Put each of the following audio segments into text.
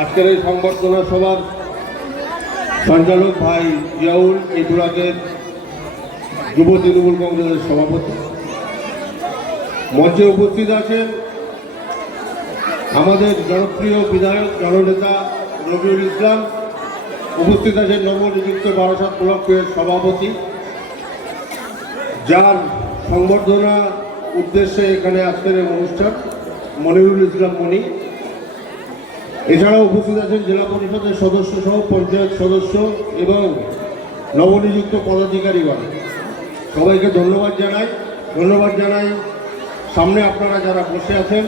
আজকের এই সংবর্ধনা সভার সঞ্চালক ভাই জিয়াউল এই ব্লকের যুব তৃণমূল কংগ্রেসের সভাপতি, মঞ্চে উপস্থিত আছেন আমাদের জনপ্রিয় বিধায়ক জননেতা রবিউল ইসলাম, উপস্থিত আছেন নবনিযুক্ত বারাসাত ব্লকের সভাপতি, যার সংবর্ধনা উদ্দেশ্যে এখানে আজকের এই অনুষ্ঠান, মনিরুল ইসলাম মনি। এছাড়াও উপস্থিত আছেন জেলা পরিষদের সদস্য সহ পঞ্চায়েত সদস্য এবং নবনিযুক্ত পদাধিকারীগণ। সবাইকে ধন্যবাদ জানাই। সামনে আপনারা যারা বসে আছেন,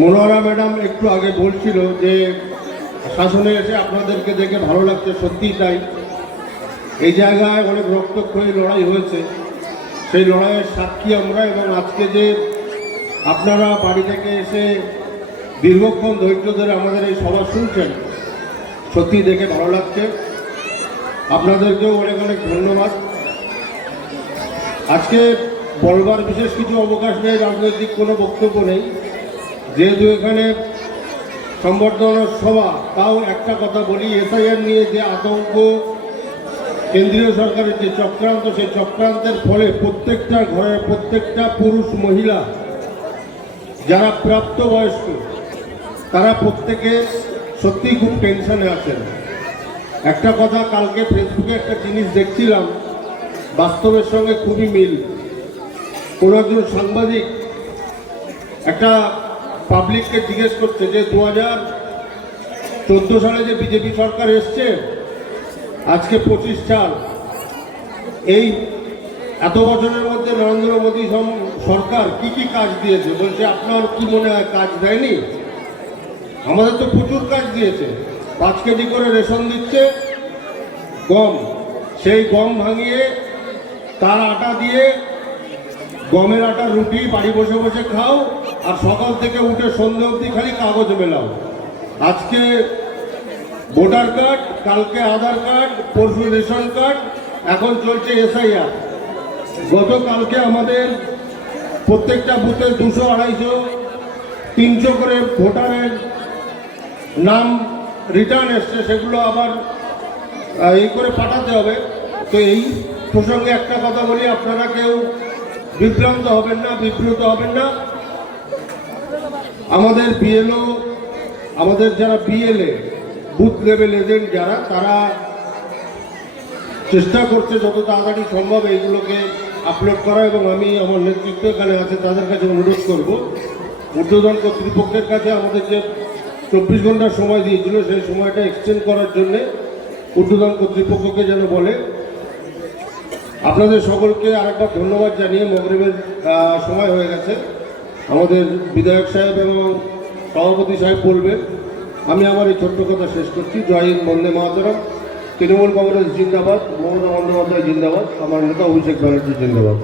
মনোয়ারা ম্যাডাম একটু আগে বলছিল যে শাসনে এসে আপনাদেরকে দেখে ভালো লাগছে, সত্যিই তাই। এই জায়গায় অনেক রক্তক্ষয়ী লড়াই হয়েছে, সেই লড়াইয়ের সাক্ষী আমরা, এবং আজকে যে আপনারা বাড়ি থেকে এসে দীর্ঘক্ষণ ধৈর্য ধরে আমাদের এই সভা শুনছেন, সত্যি দেখে ভালো লাগছে। আপনাদেরকেও অনেক অনেক ধন্যবাদ। আজকে বলবার বিশেষ কিছু অবকাশ নেই, রাজনৈতিক কোনো বক্তব্য নেই, যেহেতু এখানে সংবর্ধনার সভা। তাও একটা কথা বলি, এসআইআর নিয়ে যে আতঙ্ক, কেন্দ্রীয় সরকারের যে চক্রান্ত, সেই চক্রান্তের ফলে প্রত্যেকটা ঘরের প্রত্যেকটা পুরুষ মহিলা যারা প্রাপ্তবয়স্ক, তারা প্রত্যেকে সত্যিই খুব টেনশনে আছেন। একটা কথা, কালকে ফেসবুকে একটা জিনিস দেখছিলাম, বাস্তবের সঙ্গে খুবই মিল। কোনো একজন সাংবাদিক একটা পাবলিককে জিজ্ঞেস করছে যে 2014 সালে যে বিজেপি সরকার এসছে, আজকে 25 সাল, এই এত বছরের মধ্যে নরেন্দ্র মোদী সরকার কি কি কাজ দিয়েছে। বলছে, আপনার কি মনে হয় কাজ দেয়নি? আমাদের তো প্রচুর কাজ দিয়েছে। 5 কেজি করে রেশন দিচ্ছে গম, সেই গম ভাঙিয়ে তার আটা দিয়ে গমের আটা রুটি বাড়ি বসে বসে খাও, আর সকাল থেকে উঠে সন্ধ্যে অবধি খালি কাগজ মেলাও। আজকে ভোটার কার্ড, কালকে আধার কার্ড, পরশু রেশন কার্ড, এখন চলছে এসআইআর। গতকালকে আমাদের প্রত্যেকটা বুথে 200, 250, 300 করে ভোটারের নাম রিটার্ন এসছে, সেগুলো আবার এই করে পাঠাতে হবে। তো এই প্রসঙ্গে একটা কথা বলি, আপনারা কেউ বিভ্রান্ত হবেন না, বিব্রত হবেন না। আমাদের বিএলও, আমাদের যারা বিএলএ বুথ লেভেল এজেন্ট যারা, তারা চেষ্টা করছে যত তাড়াতাড়ি সম্ভব এইগুলোকে আপলোড করা, এবং আমি আমার নেতৃত্ব এখানে আছে তাদের কাছে অনুরোধ করব, ঊর্ধ্বতন কর্তৃপক্ষের কাছে আমাদের যে 24 ঘন্টার সময় দিয়েছিল, সেই সময়টা এক্সটেন্ড করার জন্যে ঊর্ধ্বতন কর্তৃপক্ষকে যেন বলে। আপনাদের সকলকে আরেকবার ধন্যবাদ জানিয়ে মগরিবের সময় হয়ে গেছে, আমাদের বিধায়ক সাহেব এবং সভাপতি সাহেব বলবেন। আমি আমার এই ছোট্ট কথা শেষ করছি। জয় হিন্দ, বন্দে মাতরম। তৃণমূল কংগ্রেস জিন্দাবাদ, মমতা বন্দ্যোপাধ্যায় জিন্দাবাদ, আমার নেতা অভিষেক ব্যানার্জি জিন্দাবাদ।